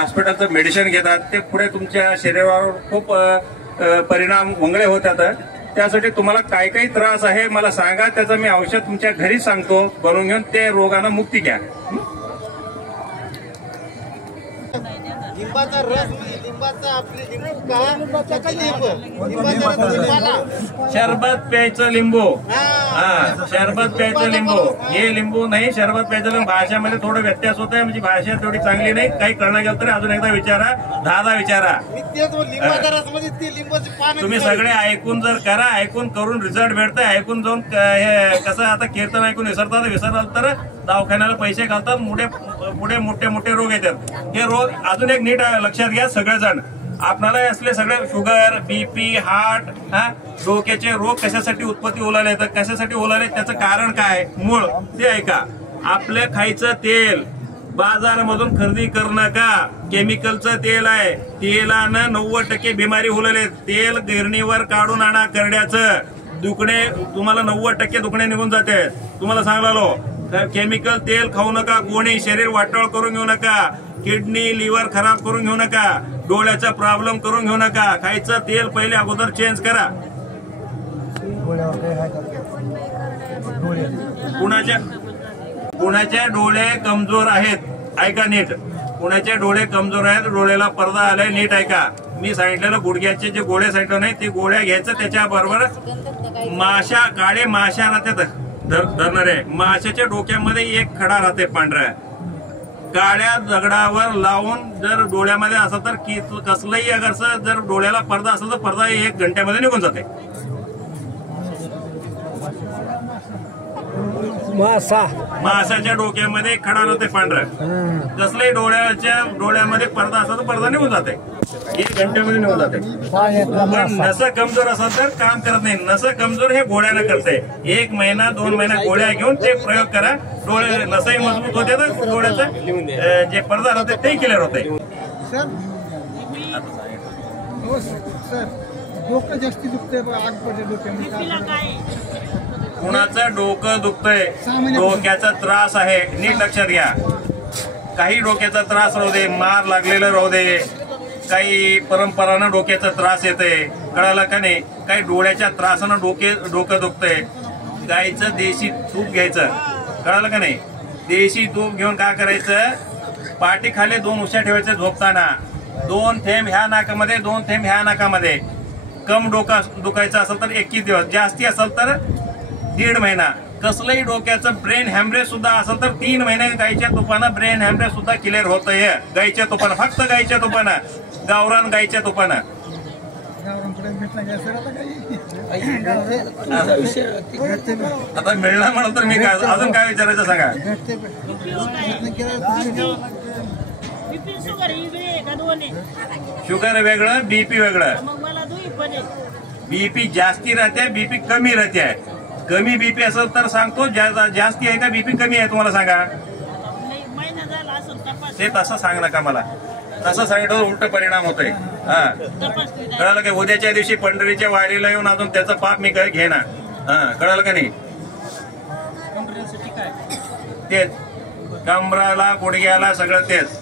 हॉस्पिटलचं मेडिसिन घेतात ते पुढे तुमच्या शरीरावर खूप परिणाम वंगळे होतात. त्यासाठी तुम्हाला काय काही त्रास आहे मला सांगा, त्याचं मी औषध तुमच्या घरी सांगतो, बनवून घेऊन ते रोगानं मुक्ती घ्या. लिंबाचा रस, लिंबाचा आपली शरबत प्यायचं लिंबू. हा, शरबत प्यायचं लिंबू. हे लिंबू नाही, शरबत प्यायचं लिंबू. भाषेमध्ये थोडं व्यत्यास होत आहे, म्हणजे भाषा थोडी चांगली नाही. काही कळणं गेलं तरी अजून एकदा विचारा, 10 विचारा. तुम्ही सगळे ऐकून जर करा, ऐकून करून रिझल्ट भेटतंय. ऐकून जाऊन हे कसं आता कीर्तन ऐकून विसरतात तर दवाखान्याला पैसे घालतात, पुढे मोठे मोठे रोग येतात. हे रोग अजून एक नीट लक्षात घ्या सगळेजण. आपल्याला असले सगळे शुगर, बीपी, हार्ट, डोक्याचे रोग कशासाठी उत्पत्ती ओलाले येतात, कशासाठी ओलाले, त्याचं कारण काय, मूळ ते ऐका. आपलं खायचं तेल बाजारामधून खरेदी करू नका. केमिकलचं तेल आहे. तेलानं 90% बिमारी होलेले. तेल गिरणीवर काढून आणा करड्याचं. दुखणे तुम्हाला 90% दुखणे निघून जाते. तुम्हाला सांगलो केमिकल तेल खाऊ नका. कोणी शरीर वाटोळ करून घेऊ नका. किडनी लिव्हर खराब करून घेऊ नका. डोळ्याचा प्रॉब्लेम करून घेऊ नका. खायचं तेल पहिले अगोदर चेंज करा. कुणाचे डोळे कमजोर आहेत, ऐका नीट. कुणाचे डोळे कमजोर आहेत, डोळ्याला पडदा आलाय, नीट ऐका. मी सांगितलेलं गुडघ्याचे जे गोळे सांगितले नाही ते गोळ्या घ्यायचं. त्याच्याबरोबर माशा, काळे माशा राहतात धरणारे. माशाच्या डोक्यामध्ये एक खडा राहते पांढरा. काळ्या दगडावर लावून जर डोळ्यामध्ये असं तर कसलंही अगर जर डोळ्याला पडदा असेल तर पडदा 1 घंट्यामध्ये निघून जाते. माशाच्या डोक्यामध्ये खडा राहते पांढरा. कसलंही डोळ्यामध्ये पडदा असेल तर पडदा निघून जाते, 1 घंट्यामध्ये निघून जाते. पण नस कमजोर असेल तर काम करत नाही. नस कमजोर हे गोळ्यानं करते. 1 महिना 2 महिना गोळ्या घेऊन ते प्रयोग करा. डोळे नसही मजबूत होते तर डोळ्याचं जे पडदा राहते ते क्लिअर होते. डोकं जास्ती दुखतंय, आग पडते डोक्यामध्ये. कुणाचं डोकं दुखतंय, डोक्याचा त्रास आहे, नीट लक्षात घ्या. काही डोक्याचा त्रास राहू दे, मार लागलेलं राहू दे, काही परंपरानं डोक्याचा त्रास येते, कळालं का नाही. काही डोळ्याच्या त्रासानं डोकं दुखतंय. गाईचं देशी तूप घ्यायचं, कळालं का नाही. देशी तूप घेऊन काय करायचं, पाठी खाली 2 उश्या ठेवायचं झोपताना. 2 थेंब ह्या नाकामध्ये, 2 थेंब ह्या नाकामध्ये. कम डोका दुखायचं असेल तर 21 दिवस, जास्ती असेल तर 1.5 महिना. कसलंही डोक्याचं ब्रेन हॅमरेज सुद्धा असेल तर 3 महिने गाईच्या तुपानं ब्रेन हॅमरेज सुद्धा क्लिअर होतंय. गाईच्या तुपानं, फक्त गाईच्या तुपानं, गावरान गाईच्या तुपानं. आता मिळणार म्हणून तर मी काय अजून काय विचारायचं सांगा. शुगर वेगळं, बीपी वेगळं. बीपी जास्ती राहते, बीपी कमी राहते. कमी बीपी असेल तर सांगतो, जास्ती आहे का बीपी कमी आहे तुम्हाला सांगा. ते तसं सांग नका मला. तसं सांगितलं उलट परिणाम होतोय. हा, कळालं का. उद्याच्या दिवशी पंढरीच्या वाडीला येऊन अजून त्याचा पाप मी घेणार. हा, कळालं का नाही. तेच कमराला गुडघ्याला सगळं तेच.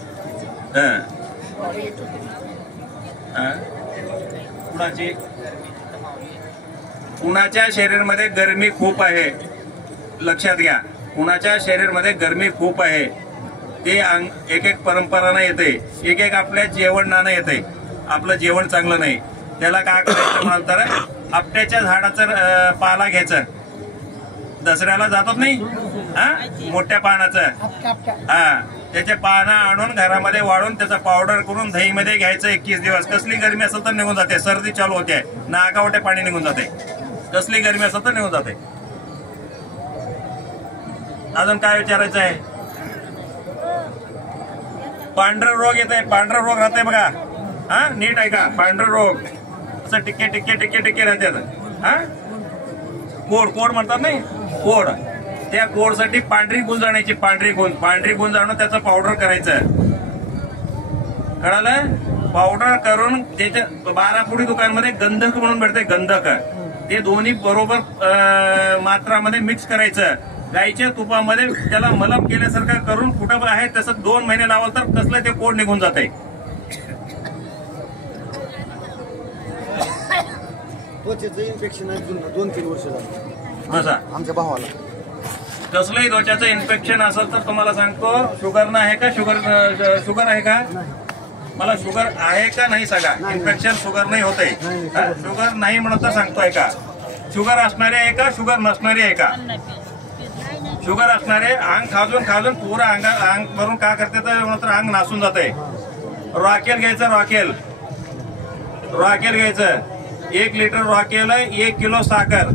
कुणाच्या शरीरामध्ये गरमी खूप आहे, लक्षात घ्या. कुणाच्या शरीरामध्ये गरमी खूप आहे ते एक परंपरानं येते, एक आपल्या जेवणानं येते. आपलं जेवण चांगलं नाही, त्याला काय करायचं म्हणाल तर आपट्याच्या झाडाचं पाला घ्यायचं. दसऱ्याला जातात नाही, हा, मोठ्या पानाचं. हा, त्याचे पानं आणून घरामध्ये वाळून त्याचा पावडर करून दहीमध्ये घ्यायचं. 21 दिवस. कसली गरमी असेल तर निघून जाते. सर्दी चालू होते, नाकावटे पाणी निघून जाते. कसली गरमी असेल तर निघून जाते. अजून काय विचारायचं आहे. पांढरा रोग येत आहे, पांढरा रोग राहते बघा. हा, नीट ऐका. पांढरा रोग असं टिक्के टिक्के टिक्के टिक्के राहतात. हा, कोड म्हणतात नाही, कोड. त्या कोडसाठी पांढरी गुंज आणायची. पांढरी गुंज आणून त्याचं पावडर करायचं. कळालं. पावडर करून त्याच्या 12 पुडी दुकानमध्ये गंधक म्हणून भेटते, गंधक. ते दोन्ही बरोबर मात्रामध्ये मिक्स करायचं. गाईच्या तुपामध्ये त्याला मलम केल्यासारखं करून कुठं आहे तसं 2 महिने लावाल तर कसलं ते कोड निघून जाते. त्वचेचं इन्फेक्शन आहे 2-3 वर्ष झालं बसा आमच्या भावाला. कसलंही त्वचाचं इन्फेक्शन असेल तर तुम्हाला सांगतो शुगर आहे का, शुगर आहे का, मला शुगर आहे का नाही सांगा. इन्फेक्शन शुगर नाही होते, शुगर नाही म्हणत तर सांगतोय का. शुगर असणारे आहे का, शुगर नसणारे आहे का. शुगर असणारे अंग खाजून खाजून पुरा अंग भरून का करते तर अंग नासून जाते. रॉकेल घ्यायचं, रॉकेल घ्यायचं 1 लिटर रॉकेल 1 किलो साखर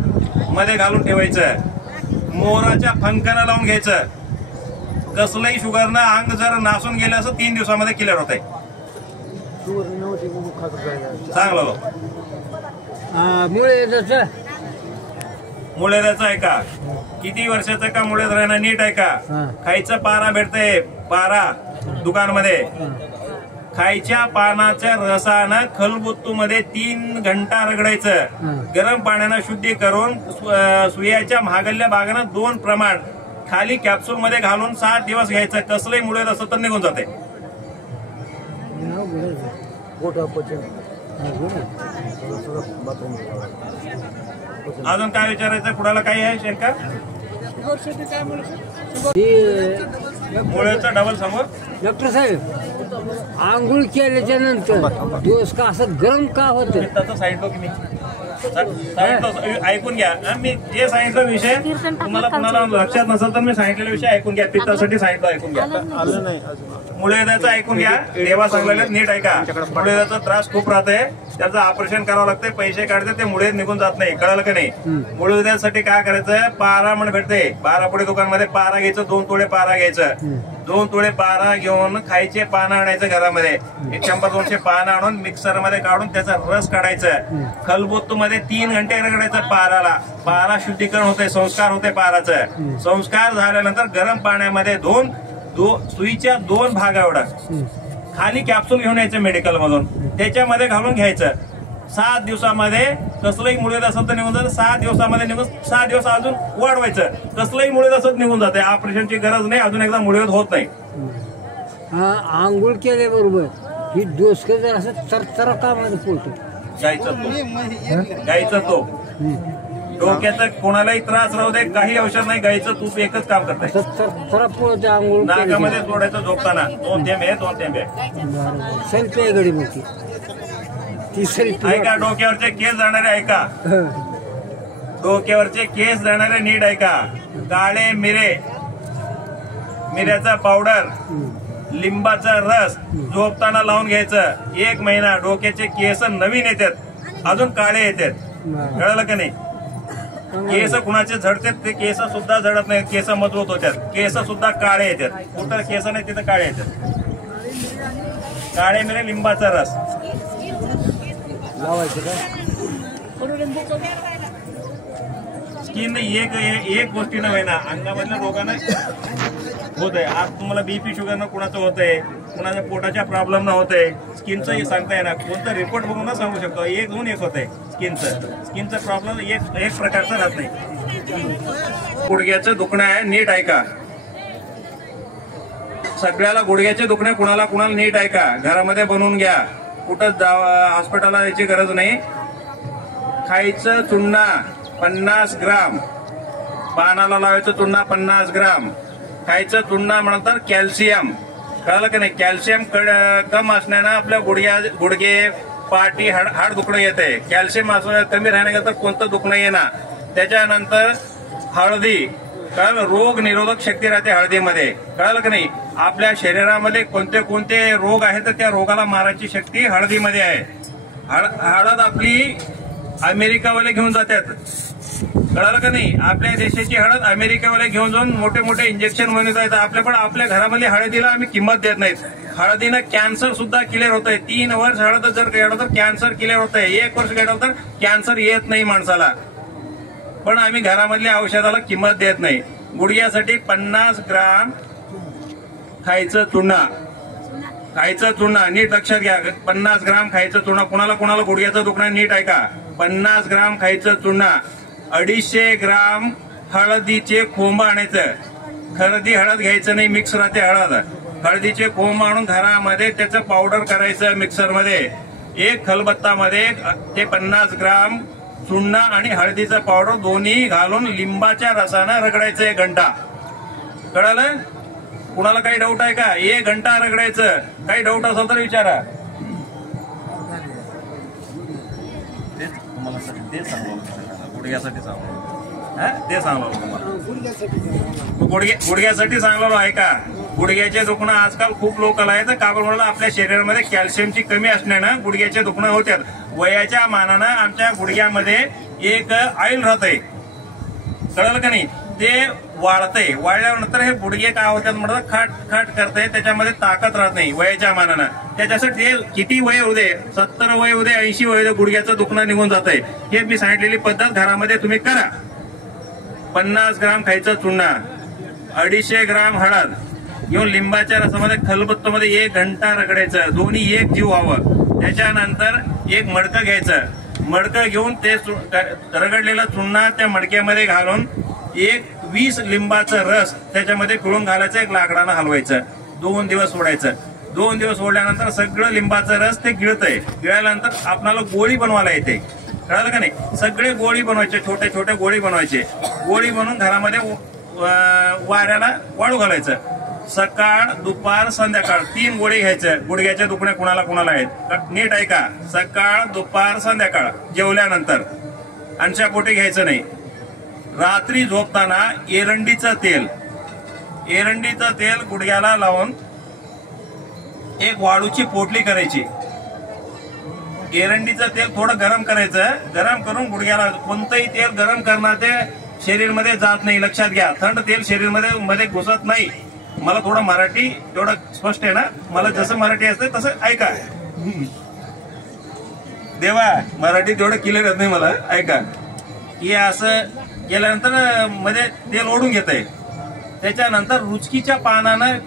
मध्ये घालून ठेवायचं. मोराच्या फणकाला लावून घ्यायचं. कसलंही शुगरनं अंग जर नासून गेलं असं 3 दिवसामध्ये क्लिअर होत आहे. चांगलं मुळेद्याचं आहे का, किती वर्षाचं का मुळेद राहणं नीट आहे का. खायचं पारा भेटतंय, पारा दुकानमध्ये. खायच्या पानाच्या रसानं खलबुत्तूमध्ये 3 घंटा रगडायचं. गरम पाण्यानं शुद्धी करून सुयाच्या महागल्ल्या भागानं 2 प्रमाण खाली कॅप्सूल मध्ये घालून 7 दिवस घ्यायचं. कसलंही मुळेद असं तर निघून जाते. अजून काय विचारायचं, कुणाला काही आहे शंका. मुळेचं डबल समोर. डॉक्टर साहेब, आंघोळ केल्याच्या नंतर दिवस का असं गरम का होतं. त्याचं सांगितलं की मी ऐकून घ्या. मी जे सांगितलं विषय तुम्हाला कुणाला लक्षात नसेल तर मी सांगितलेला विषय ऐकून घ्या. पित्तासाठी सांगितलं, ऐकून घ्या. मुळेद्याचं ऐकून घ्या. देवा सांगलेलं नीट ऐका. मुळेद्याचा त्रास खूप राहतोय, त्याचं ऑपरेशन करावं लागतंय, पैसे काढते ते मुळे निघून जात नाही. कळलं का नाही. मुळेद्यासाठी काय करायचं, पारा म्हणून भेटते 12 पुढे दुकानमध्ये. पारा घ्यायचं, 2 तोळे पारा घ्यायचं. 2 तोळे पारा घेऊन खायचे पानं आणायचं घरामध्ये. 100-200 पानं आणून मिक्सर मध्ये काढून त्याचा रस काढायचं. खलबुत्तू मध्ये 3 घंटे रगडायचं पाराला. पारा शुद्धीकरण होते, संस्कार होते पाराचं. संस्कार झाल्यानंतर गरम पाण्यामध्ये सुईच्या 2 भाग एवढं खाली कॅप्सूल घेऊन यायचं मेडिकल मधून, त्याच्यामध्ये घालून घ्यायचं. 7 दिवसामध्ये कसलंही मुळेद असं तर निघून जातं. 7 दिवसामध्ये निघून 7 दिवस अजून वाढवायचं. कसलंही मुळेद असं निघून जाते. ऑपरेशनची गरज नाही, अजून एकदा मुळेद होत नाही. आंघोळ केल्याबरोबर ही डोसकं जर असं चरचरा का माझं पोट. गाईचं तूप डोक्याचा कोणालाही त्रास राहू दे, काही औषध नाही. गाईचं तूप एकच काम करत आहे. चरचरा पोट आंघोळ नाकामध्ये सोडायचं झोपताना. 2 थेंब आहे, 2 थेंब आहे. सेल्फी आहे गडी मोठी ती सेल्फी. ऐका, डोक्यावरचे केस जाणारे ऐका. डोक्यावरचे केस जाणारे नीट ऐका. काळे मिरे, मिऱ्याचा पावडर, लिंबाचा रस झोपताना लावून घ्यायचं. 1 महिना डोक्याचे केस नवीन येतात, अजून काळे येतात. कळलं का नाही. केस कुणाचे झडतात ते केस सुद्धा झडत नाहीत, केस मजबूत होतात. केस सुद्धा काळे येतात. कुठं केस नाही तिथं काळे येतात. काळे मिरे, लिंबाचा रस लावायचं का. स्किन एक गोष्टी नव्हे ना, अंगामधल्या रोगांना होत आहे. आज तुम्हाला बीपी शुगरनं कुणाचं होतंय, कुणाच्या पोटाच्या प्रॉब्लेम न होतंय. स्किनचं सांगता येणार, कोणता रिपोर्ट बघून सांगू शकतो. 1 होतंय स्किनचा प्रॉब्लेम एक प्रकारचा राहत नाही. गुडघ्याचं दुखणं आहे, नीट ऐका. सगळ्याला गुडघ्याचे दुखणे कुणाला नीट ऐका. घरामध्ये बनवून घ्या, कुठं हॉस्पिटलला यायची गरज नाही. खायचं चुन्ना 50 ग्राम, पानाला लावायचं चुन्ना 50 ग्राम. खायचं चुन्ना म्हणतात कॅल्शियम. कळलं का नाही. कॅल्शियम कम असण्यानं आपल्या गुडघे पाठी हाड दुखणं येते. कॅल्शियम कमी राहण्याकरता कोणतं दुखणं येणार. त्याच्यानंतर हळदी. कळलं, रोग निरोधक शक्ती राहते हळदीमध्ये. कळलं का नाही. आपल्या शरीरामध्ये कोणते रोग आहेत तर त्या रोगाला मारायची शक्ती हळदीमध्ये आहे. हळद आपली अमेरिकावाले घेऊन जातात. कळलं का नाही. आपल्या देशाची हळद अमेरिकावाले घेऊन जाऊन मोठे इंजेक्शन बनवत आहेत. आपल्या घरामधली हळदीला आम्ही किंमत देत नाहीत. हळदीनं कॅन्सर सुद्धा क्लिअर होत आहे. 3 वर्ष हळद जर गेलं तर कॅन्सर क्लिअर होत आहे. 1 वर्ष गेलं तर कॅन्सर येत नाही माणसाला. पण आम्ही घरामधल्या औषधाला किंमत देत नाही. गुडघ्यासाठी 50 ग्राम खायचं चुना नीट लक्षात घ्या. 50 ग्राम खायचं चुना. कुणाला गुडघ्याचं दुखणं नीट ऐका. 50 ग्राम खायचं चुना. 250 ग्राम हळदीचे खोंब आणायचं. खरेदी हळद घ्यायचं नाही, मिक्स राहते हळद. हळदीचे खोंब आणून घरामध्ये त्याचं पावडर करायचं मिक्सरमध्ये. 1 खलबत्तामध्ये ते 50 ग्राम चुन्ना आणि हळदीचं पावडर दोन्ही घालून लिंबाच्या रसानं रगडायचं 1 घंटा. कळालं? कुणाला काही डाऊट आहे का? 1 घंटा रगडायचं. काही डाऊट असेल तर विचारा. तुम्हाला ते सांगलो गुडघ्यासाठी सांगलो, ते सांगलो तुम्हाला. गुडघ्यासाठी सांगलो आहे का? गुडघ्याचे दुखणं आजकाल खूप लोकल आहेत. का बरं म्हणलं? आपल्या शरीरामध्ये कॅल्शियमची कमी असण्यानं गुडघ्याचे दुखणं होतात. वयाच्या मानानं आमच्या गुडघ्यामध्ये एक ऑइल राहतंय, कळलं का नाही? ते वाढतंय. वाढल्यानंतर हे गुडघे काय होतात म्हणतात, खाट खाट करतंय. त्याच्यामध्ये ताकद राहत नाही वयाच्या मानानं. त्याच्यासाठी किती वय होऊ दे, 70 वय होऊ दे, 80 वय होऊ दे, गुडघ्याचं दुखणं निघून जातंय. हे मी सांगितलेली पद्धत घरामध्ये तुम्ही करा. 50 ग्राम खायचं चुन्ना, 250 ग्राम हळद घेऊन लिंबाच्या रसामध्ये खलबत्तामध्ये 1 घंटा रगडायचं. दोन्ही एक जीव व्हावं. त्याच्यानंतर एक मडकं घ्यायचं. मडकं घेऊन ते रगडलेला चुन्ना त्या मडक्यामध्ये घालून 20 लिंबाचं रस त्याच्यामध्ये पिळून घालायचं. 1 लाकडानं हलवायचं. 2 दिवस सोडायचं. 2 दिवस सोडल्यानंतर सगळं लिंबाचं रस ते गिळतंय. गिळल्यानंतर आपल्याला गोळी बनवायला येते. कळालं का नाही? सगळे गोळी बनवायचे, छोटे छोटे गोळी बनवायचे. गोळी बनवून घरामध्ये वाऱ्याला वाळू घालायचं. सकाळ, दुपार, संध्याकाळ 3 गोळी घ्यायचं. गुडघ्याच्या दुखण्या कुणाला कुणाला आहेत नीट ऐका. सकाळ, दुपार, संध्याकाळ जेवल्यानंतर. अंशापोटी घ्यायचं नाही. रात्री झोपताना एरंडीचं तेल गुडघ्याला लावून एक वाळूची पोटली करायची. एरंडीचं तेल थोडं गरम करायचं. गरम करून गुडघ्याला, कोणतंही तेल गरम करणार ते शरीरमध्ये जात नाही, लक्षात घ्या. थंड तेल शरीरमध्ये घुसत नाही. मला थोडं मराठी तेवढं स्पष्ट आहे ना, मला जसं मराठी असते तसं ऐका. देवा मराठी तेवढं क्लिअर येत नाही मला, ऐका. हे असं केल्यानंतर मध्ये तेल ओढून घेतंय. त्याच्यानंतर रुचकीच्या पानानं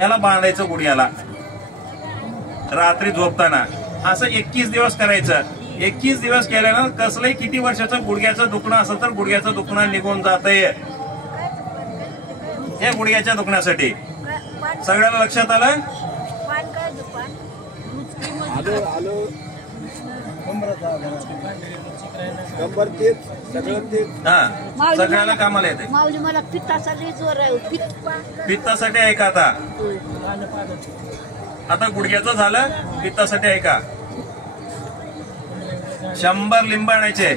याला बांधायचं गुडघ्याला रात्री झोपताना. असं 21 दिवस करायचं. 21 दिवस केल्यानंतर कसलंही किती वर्षाचं गुडघ्याचं दुखणं असेल तर गुडघ्याचं दुखणं निघून जातंय. हे गुडघ्याच्या दुखण्यासाठी. सगळ्याला लक्षात आलं? हा, सगळ्याला कामाला येते. मला पित्तासाठी जोर आहे. पित्तासाठी आहे का? आता गुडघ्याचं झालं, पित्तासाठी आहे का? 100 लिंब आणायचे.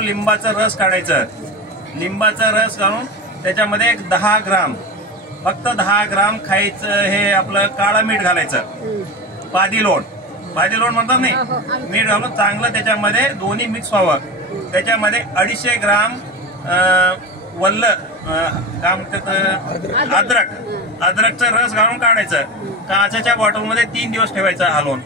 लिंबाचा रस काढायचं. लिंबाचा रस काढून त्याच्यामध्ये 10 ग्राम, फक्त 10 ग्राम खायचं. हे आपलं काळा मीठ घालायचं. पादीलोण म्हणतात नाही, मीठ घालून चांगलं त्याच्यामध्ये दोन्ही मिक्स व्हावं. त्याच्यामध्ये 250 ग्राम वल्ल काय म्हणतात अद्रकचा रस घालून काढायचं. काचेच्या बॉटलमध्ये 3 दिवस ठेवायचं हलवून.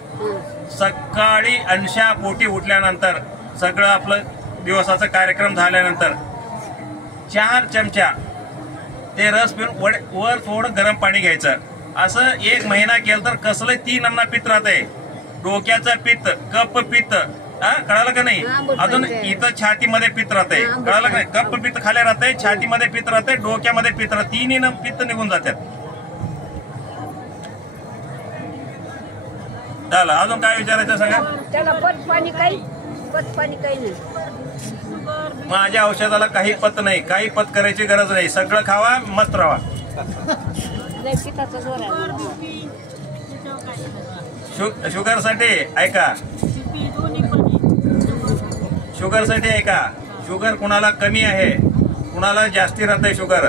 सकाळी अंशापोटी उठल्यानंतर सगळं आपलं दिवसाचा कार्यक्रम झाल्यानंतर 4 चमचा ते रस पिऊन वर थोडं गरम पाणी घ्यायचं. असं 1 महिना केलं तर कसलं 3 नमना पित्त राहतंय. डोक्याचं पित्त, कप पित्त, कळालं का नाही? अजून इथं छातीमध्ये पित्त राहतंय, कळालं का नाही? कप पित्त खाली राहतंय, छातीमध्ये पित्त राहतंय, डोक्यामध्ये पित्त राहत. 3 पित्त निघून जातात. झालं. अजून काय विचारायचं सांगा? त्याला पत पाणी काही नाही. माझ्या औषधाला काही पत नाही, काही पत करायची गरज नाही. सगळं खावा, मस्त राहा. पित्ताचा जोर आहे. शुगरसाठी ऐका. शुगरसाठी ऐका. शुगर कुणाला कमी आहे, कुणाला जास्ती राहतंय शुगर.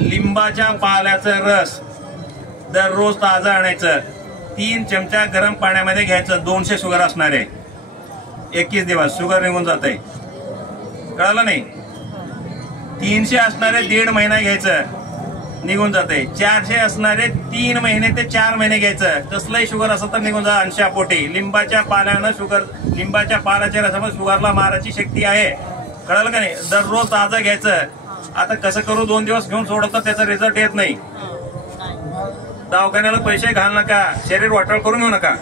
लिंबाच्या पाल्याचं रस दररोज ताजं आणायचं. 3 चमचा गरम पाण्यामध्ये घ्यायचं. 200 शुगर असणारे 21 दिवस शुगर निघून जाते. कळालं नाही? 300 असणारे 1.5 महिना घ्यायचं, निघून जाते. 400 असणारे 3 महिने ते 4 महिने घ्यायचं. कसलंही शुगर असं तर निघून जा अंशापोटी. लिंबाच्या पाल्यानं लिंबाच्या पाल्याच्या रसामध्ये शुगरला मारायची शक्ती आहे. कळालं का नाही? दररोज ताजं घ्यायचं. आता कसं करू, 2 दिवस घेऊन सोडत तर त्याचा रिझल्ट येत नाही. दवाखान्याला पैसे घाल नका, शरीर वाटळ करून घेऊ नका.